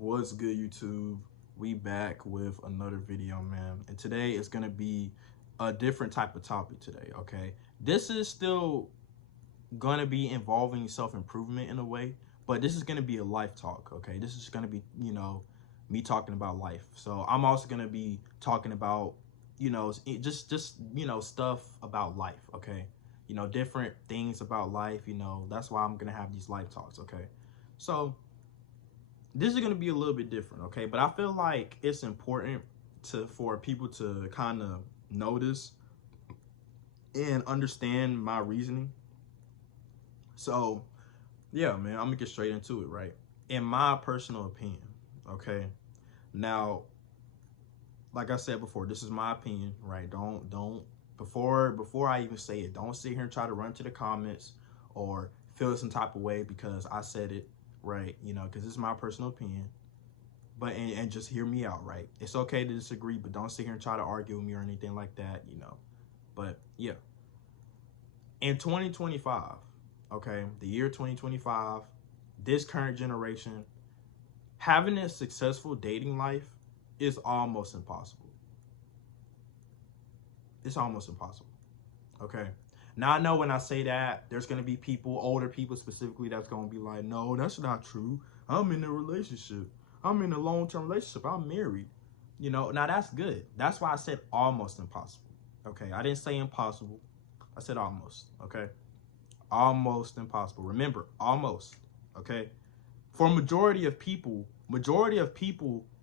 What's good, YouTube? We back with another video, man. And today is gonna be a different type of topic today, okay? This is still gonna be involving self-improvement in a way, but this is gonna be a life talk, okay? This is gonna be, me talking about life. So I'm also gonna be talking about, just stuff about life, okay? Different things about life, that's why I'm gonna have these life talks, okay? So this is going to be a little bit different, okay? But I feel like it's important for people to kind of notice and understand my reasoning. So yeah, man, I'm gonna get straight into it, right? In my personal opinion, okay? Now, like I said before, this is my opinion, right? Don't before I even say it, don't sit here and try to run to the comments or feel some type of way because I said it, right? Because this is my personal opinion. But and just hear me out, right? It's okay to disagree, but don't sit here and try to argue with me or anything like that. But yeah, in 2025, okay, the year 2025, this current generation, having a successful dating life is almost impossible. It's almost impossible, okay? Now, I know when I say that, there's going to be people, older people specifically, that's going to be like, no, that's not true. I'm in a relationship. I'm in a long-term relationship. I'm married. Now that's good. That's why I said almost impossible. Okay, I didn't say impossible. I said almost. Okay, almost impossible. Remember, almost. Okay, for majority of people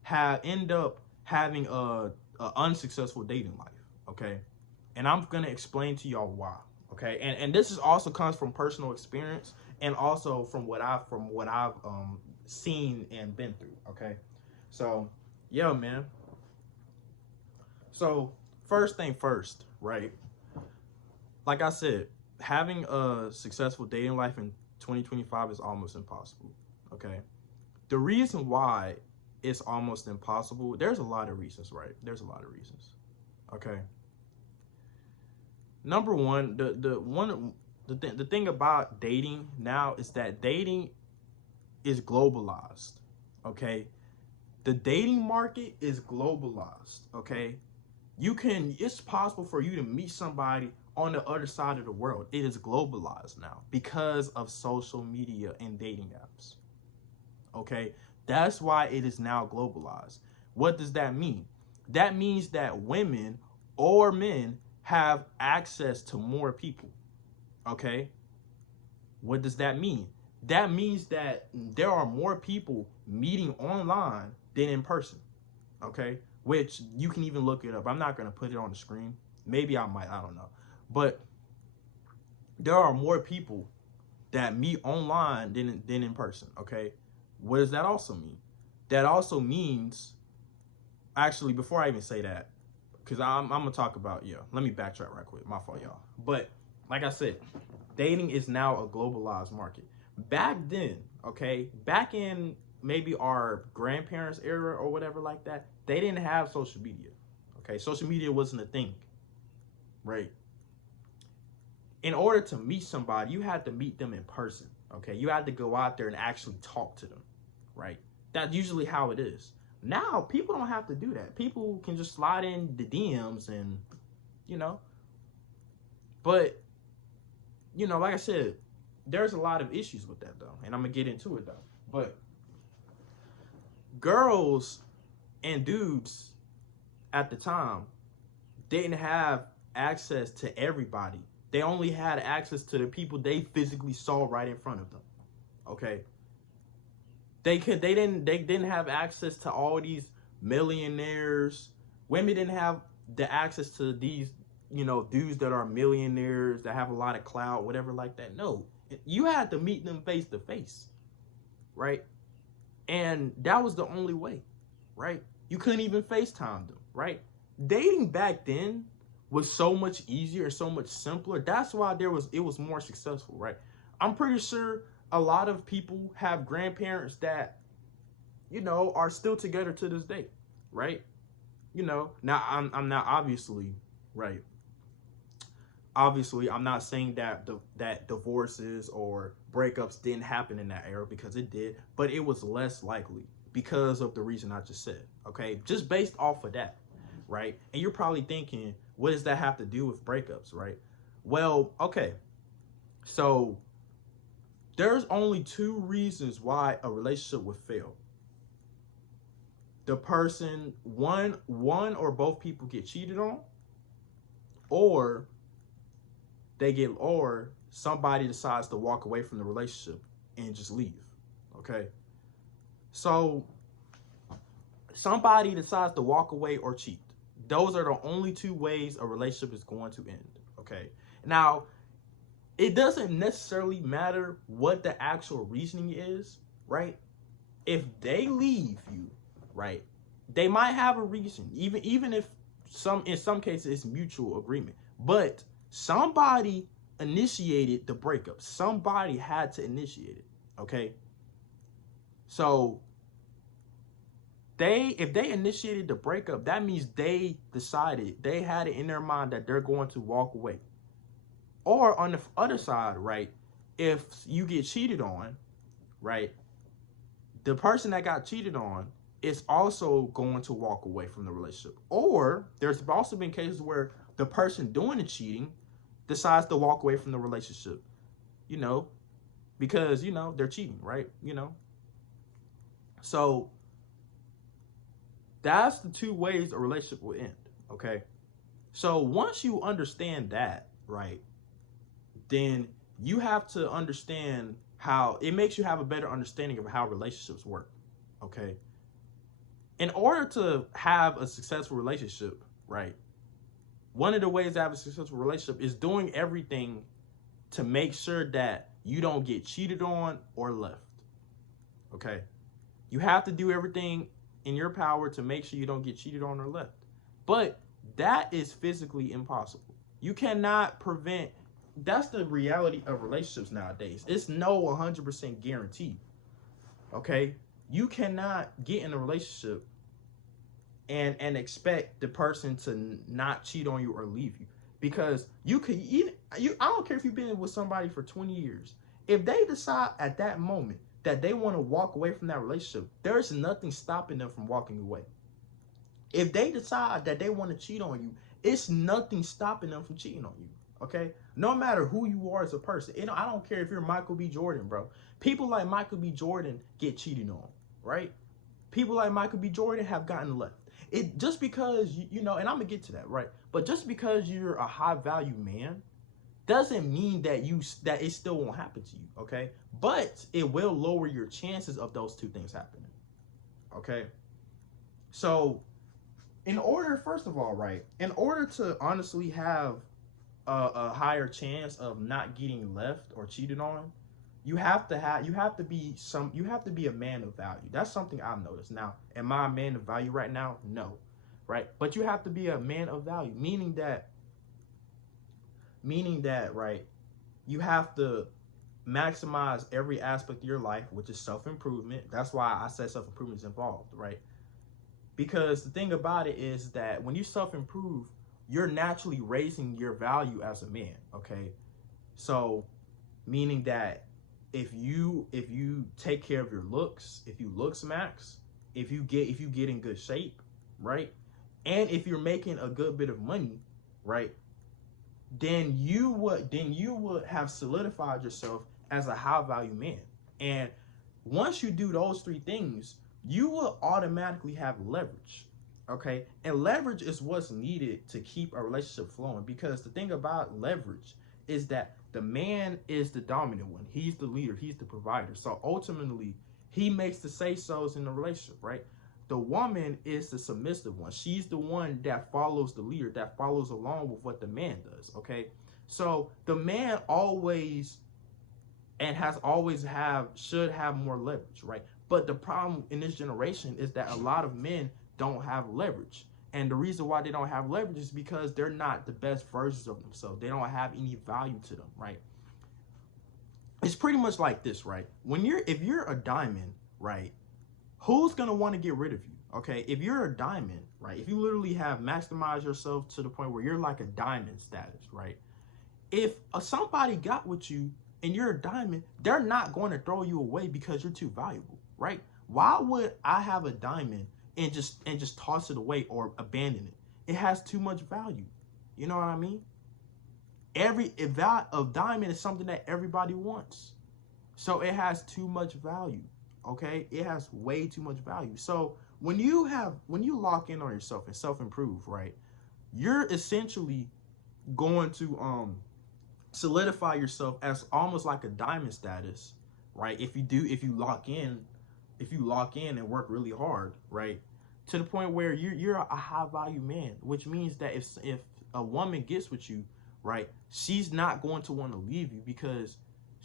have end up having a unsuccessful dating life. Okay, and I'm gonna explain to y'all why. Okay, and this is also comes from personal experience and also from what I've seen and been through. Okay, so yeah, man. So first thing first, right? Like I said, having a successful dating life in 2025 is almost impossible. Okay, the reason why it's almost impossible, there's a lot of reasons, right? There's a lot of reasons. Okay, number one, the thing about dating now is that dating is globalized. Okay, the dating market is globalized. Okay, it's possible for you to meet somebody on the other side of the world. It is globalized now because of social media and dating apps. Okay, that's why it is now globalized. What does that mean? That means that women or men have access to more people. Okay, what does that mean? That means that there are more people meeting online than in person. Okay, which you can even look it up. I'm not going to put it on the screen. Maybe I might, I don't know. But there are more people that meet online than in person. Okay, what does that also mean? That also means, actually, before I even say that, because I'm gonna talk about, yeah, let me backtrack right quick. My fault, y'all. But like I said, dating is now a globalized market. Back then, okay, back in maybe our grandparents' era or whatever like that, they didn't have social media. Okay, social media wasn't a thing, right? In order to meet somebody, you had to meet them in person. Okay, you had to go out there and actually talk to them, right? That's usually how it is. Now people don't have to do that. People can just slide in the DMs and you know, but like I said, there's a lot of issues with that though, and I'm gonna get into it though. But girls and dudes at the time didn't have access to everybody. They only had access to the people they physically saw right in front of them. Okay. They didn't have access to all these millionaires. Women didn't have the access to these, dudes that are millionaires that have a lot of clout, whatever like that. No. You had to meet them face to face, right? And that was the only way, right? You couldn't even FaceTime them, right? Dating back then was so much easier and so much simpler. That's why it was more successful, right? I'm pretty sure a lot of people have grandparents that, are still together to this day, right? Now I'm not obviously, right? Obviously, I'm not saying that that divorces or breakups didn't happen in that era because it did, but it was less likely. because of the reason I just said. Okay, just based off of that, right? And you're probably thinking, what does that have to do with breakups, right? Well, okay, so there's only two reasons why a relationship would fail. The person, one or both people get cheated on, or or somebody decides to walk away from the relationship and just leave. Okay, so somebody decides to walk away or cheat. Those are the only two ways a relationship is going to end. Okay, now it doesn't necessarily matter what the actual reasoning is, right? If they leave you, right, they might have a reason, even if in some cases it's mutual agreement, but somebody initiated the breakup. Somebody had to initiate it. Okay, so if they initiated the breakup, that means they decided, they had it in their mind that they're going to walk away. Or on the other side, right, if you get cheated on, right, the person that got cheated on is also going to walk away from the relationship. Or there's also been cases where the person doing the cheating decides to walk away from the relationship, you know, because, you know, they're cheating, right? You know, so that's the two ways a relationship will end. Okay, so once you understand that, right, then you have to understand how it makes you have a better understanding of how relationships work. Okay, in order to have a successful relationship, right, one of the ways to have a successful relationship is doing everything to make sure that you don't get cheated on or left. Okay, you have to do everything in your power to make sure you don't get cheated on or left, but that is physically impossible. You cannot prevent. That's the reality of relationships nowadays. It's no 100% guarantee. Okay, you cannot get in a relationship and expect the person to not cheat on you or leave you, because you could I don't care if you've been with somebody for 20 years. If they decide at that moment that they want to walk away from that relationship, there's nothing stopping them from walking away. If they decide that they want to cheat on you, it's nothing stopping them from cheating on you. Okay, no matter who you are as a person. I don't care if you're Michael B. Jordan, bro. People like Michael B. Jordan get cheated on, right? People like Michael B. Jordan have gotten left. It just because you know, and I'm gonna get to that, right? But just because you're a high value man doesn't mean that it still won't happen to you. Okay, but it will lower your chances of those two things happening. Okay, so first of all, right, in order to honestly have a higher chance of not getting left or cheated on, you have to be a man of value. That's something I've noticed. Now, am I a man of value right now? No, right? But you have to be a man of value, meaning that right, you have to maximize every aspect of your life, which is self-improvement. That's why I said self-improvement is involved, right? Because the thing about it is that when you self-improve, you're naturally raising your value as a man. Okay, so meaning that if you take care of your looks, if you look smacks, if you get in good shape, right, and if you're making a good bit of money, right, then you would have solidified yourself as a high value man. And once you do those three things, you will automatically have leverage. Okay, and leverage is what's needed to keep a relationship flowing, because the thing about leverage is that the man is the dominant one. He's the leader, he's the provider. So ultimately, he makes the say-sos in the relationship, right? The woman is the submissive one. She's the one that follows the leader, that follows along with what the man does. Okay, so the man always and has always should have more leverage, right? But the problem in this generation is that a lot of men don't have leverage. And the reason why they don't have leverage is because they're not the best versions of themselves. They don't have any value to them, right? It's pretty much like this, right? If you're a diamond, right, who's gonna want to get rid of you? Okay, if you're a diamond, right, if you literally have maximized yourself to the point where you're like a diamond status, right? If somebody got with you and you're a diamond, they're not going to throw you away because you're too valuable, right? Why would I have a diamond and just toss it away or abandon it? It has too much value. You know what I mean? A diamond is something that everybody wants. So it has too much value. Okay? It has way too much value. So when you lock in on yourself and self-improve, right? You're essentially going to solidify yourself as almost like a diamond status, right? If you lock in and work really hard, right? To the point where you're a high value man, which means that if a woman gets with you, right, she's not going to want to leave you because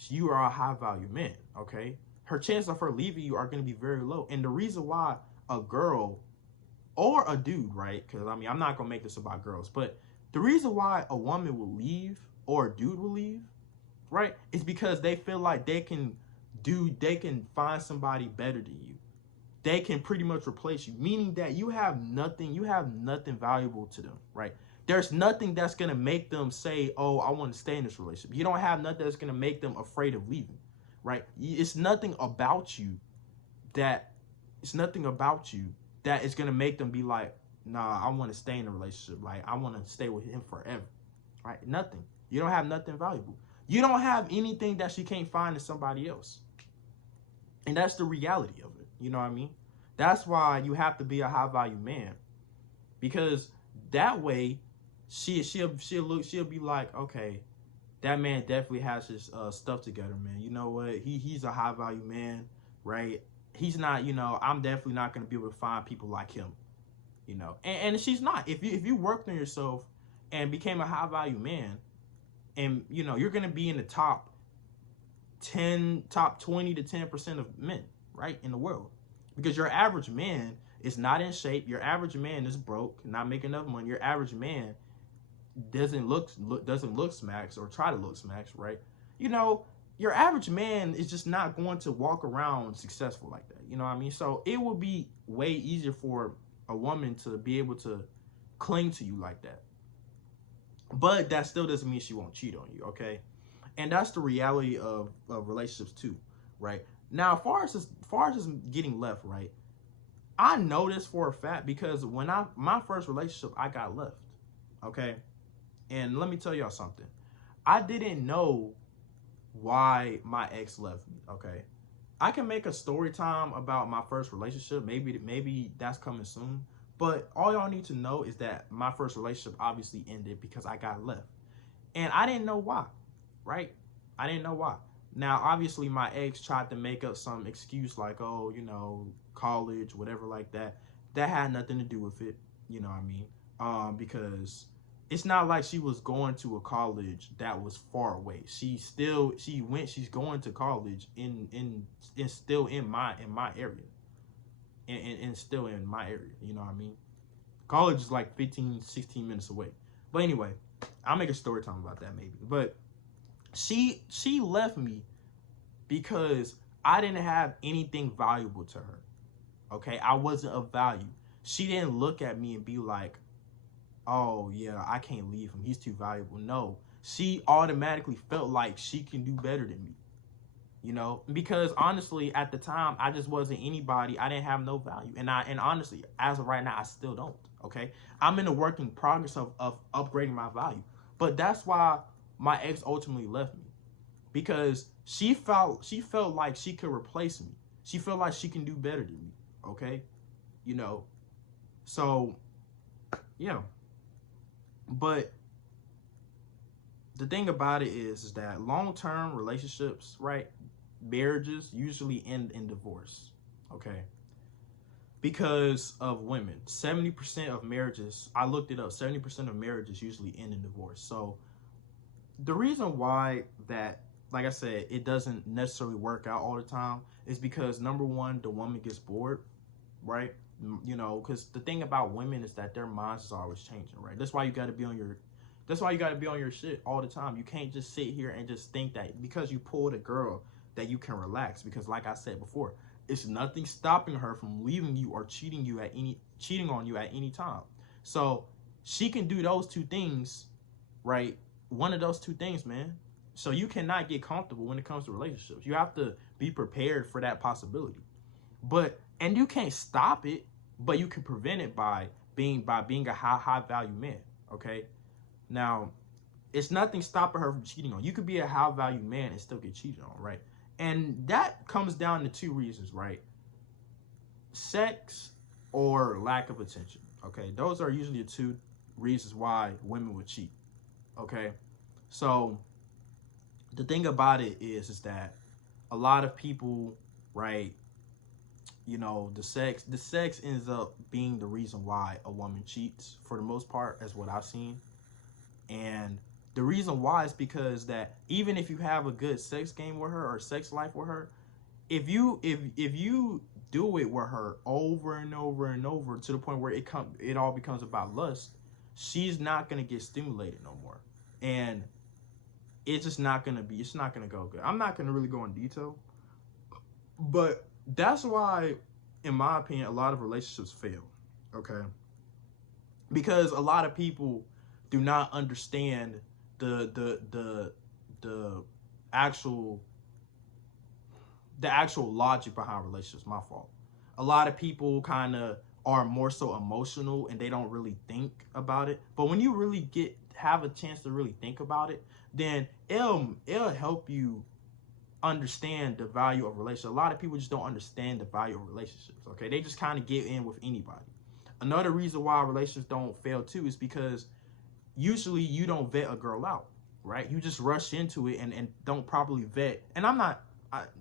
you are a high value man, okay? Her chances of her leaving you are going to be very low. And the reason why a girl or a dude, right? Because I mean, I'm not going to make this about girls, but the reason why a woman will leave or a dude will leave, right, is because they feel like they can find somebody better than you. They can pretty much replace you, meaning that you have nothing valuable to them, right? There's nothing that's going to make them say, oh, I want to stay in this relationship. You don't have nothing that's going to make them afraid of leaving, right? It's nothing about you that is going to make them be like, nah, I want to stay in a relationship. Like, I want to stay with him forever, right? Nothing. You don't have nothing valuable. You don't have anything that she can't find in somebody else. And that's the reality of it. You know what I mean? That's why you have to be a high value man, because that way she'll be like, okay, that man definitely has his stuff together, man. You know what? He's a high value man, right? He's not, I'm definitely not going to be able to find people like him, and she's not. If you worked on yourself and became a high value man, and you're going to be in the top 20 to 10% of men, right, in the world. Because your average man is not in shape. Your average man is broke, not making enough money. Your average man doesn't look smacks or try to look smacks, right? Your average man is just not going to walk around successful like that. You know what I mean? So it would be way easier for a woman to be able to cling to you like that. But that still doesn't mean she won't cheat on you, okay? And that's the reality of relationships too, right? Now, as far as just getting left, right? I know this for a fact because when my first relationship, I got left, okay? And let me tell y'all something. I didn't know why my ex left me, okay? I can make a story time about my first relationship. Maybe that's coming soon. But all y'all need to know is that my first relationship obviously ended because I got left. And I didn't know why, right? I didn't know why. Now, obviously, my ex tried to make up some excuse like, oh, college, whatever like that. That had nothing to do with it, you know what I mean? Because it's not like she was going to a college that was far away. She's going to college in still in my area. And still in my area, you know what I mean? College is like 15, 16 minutes away. But anyway, I'll make a story time about that maybe. But she left me because I didn't have anything valuable to her. Okay? I wasn't of value. She didn't look at me and be like, oh yeah, I can't leave him. He's too valuable. No. She automatically felt like she can do better than me. Because honestly, at the time, I just wasn't anybody. I didn't have no value. And honestly, as of right now, I still don't. Okay? I'm in a working progress of upgrading my value. But that's why my ex ultimately left me. Because she felt like she could replace me. She felt like she can do better than me. Okay? So, yeah. But the thing about it is that long-term relationships, right? Marriages usually end in divorce, okay? Because of women. 70% of marriages, I looked it up, 70% of marriages usually end in divorce. So the reason why that, like I said, it doesn't necessarily work out all the time is because, number one, the woman gets bored, right? Because the thing about women is that their minds is always changing, right? That's why you got to be on your shit all the time. You can't just sit here and just think that because you pulled a girl that you can relax, because like I said before, it's nothing stopping her from leaving you or cheating on you at any time. So she can do those two things, right? One of those two things, man. So you cannot get comfortable when it comes to relationships. You have to be prepared for that possibility. And you can't stop it, but you can prevent it by being a high value man. Okay. Now, it's nothing stopping her from cheating on. You could be a high value man and still get cheated on, right? And that comes down to two reasons, right? Sex or lack of attention. Okay. Those are usually the two reasons why women would cheat. Okay. So the thing about it is that a lot of people, right, you know, the sex ends up being the reason why a woman cheats for the most part, as what I've seen. And the reason why is because that even if you have a good sex game with her or sex life with her, if you do it with her over and over and over to the point where it all becomes about lust, she's not gonna get stimulated no more. And it's not gonna go good. I'm not gonna really go in detail, but that's why, in my opinion, a lot of relationships fail. Okay, because a lot of people do not understand the actual logic behind relationships. My fault. A lot of people kind of are more so emotional and they don't really think about it. But when you really have a chance to really think about it, then it'll help you understand the value of relationships. A lot of people just don't understand the value of relationships. Okay, they just kind of get in with anybody. Another reason why relationships don't fail too is because usually you don't vet a girl out, right? You just rush into it and don't properly vet. And I'm not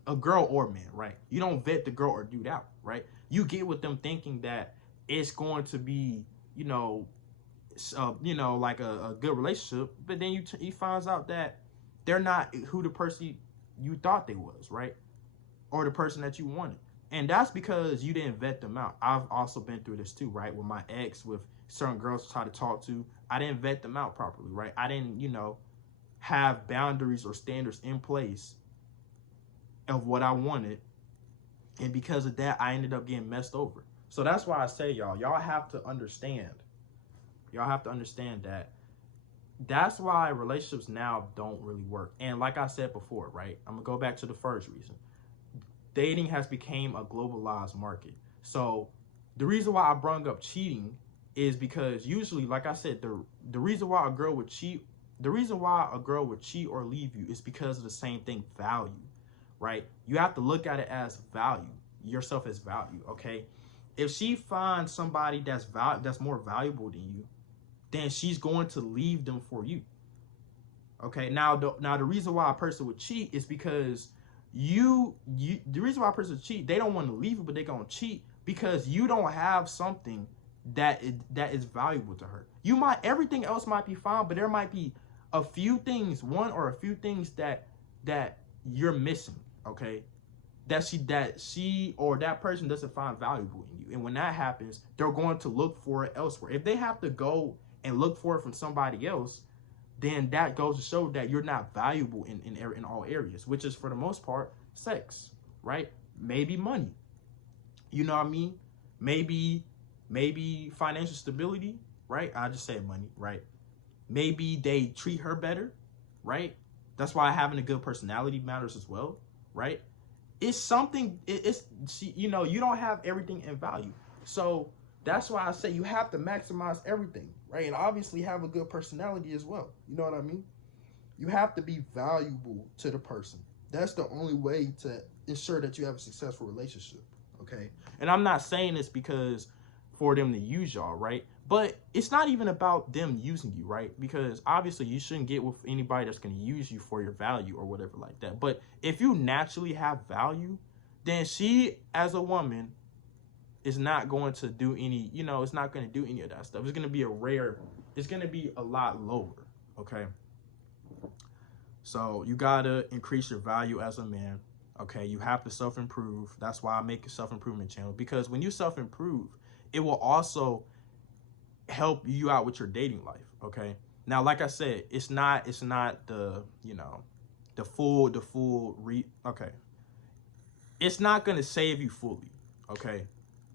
a girl or man, right? You don't vet the girl or dude out, right? You get with them thinking that it's going to be, like a good relationship, but then you finds out that they're not who the person you thought they was, right? Or the person that you wanted. And that's because you didn't vet them out. I've also been through this too, right? With my ex, with certain girls to try to talk to, I didn't vet them out properly, right? I didn't, have boundaries or standards in place of what I wanted. And because of that, I ended up getting messed over. So that's why I say, y'all have to understand. Y'all have to understand that that's why relationships now don't really work. And like I said before, right? I'm going to go back to the first reason. Dating has become a globalized market. So the reason why I brought up cheating is because usually, like I said, the reason why a girl would cheat or leave you is because of the same thing, value, right? You have to look at it as value, yourself as value, okay? If she finds somebody that's more valuable than you, then she's going to leave them for you. Okay, now the reason why a person would cheat is because the reason why a person would cheat, they don't want to leave you, but they're gonna cheat because you don't have something that is valuable to her. Everything else might be fine, but there might be a few things that you're missing, okay? That she or that person doesn't find valuable in you. And when that happens, they're going to look for it elsewhere. If they have to go and look for it from somebody else, then that goes to show that you're not valuable in all areas, which is for the most part sex, right? Maybe money, you know what I mean? Maybe financial stability, right? I just said money, right? Maybe they treat her better, right? That's why having a good personality matters as well, right? It's something. You don't have everything in value, so that's why I say you have to maximize everything, right? And obviously have a good personality as well. You know what I mean? You have to be valuable to the person. That's the only way to ensure that you have a successful relationship, okay? And I'm not saying this because for them to use y'all, right? But it's not even about them using you, right? Because obviously you shouldn't get with anybody that's going to use you for your value or whatever like that. But if you naturally have value, then she, as a woman, is not going to do any, it's not going to do any of that stuff. It's going to be a lot lower, okay? So you got to increase your value as a man, okay? You have to self-improve. That's why I make a self-improvement channel, because when you self-improve, it will also help you out with your dating life, okay? Now, like I said, it's not the, okay. It's not going to save you fully, okay?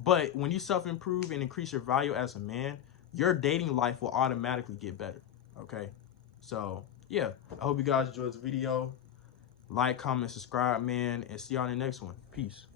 But when you self-improve and increase your value as a man, your dating life will automatically get better, okay? So, yeah, I hope you guys enjoyed this video. Like, comment, subscribe, man, and see y'all in the next one. Peace.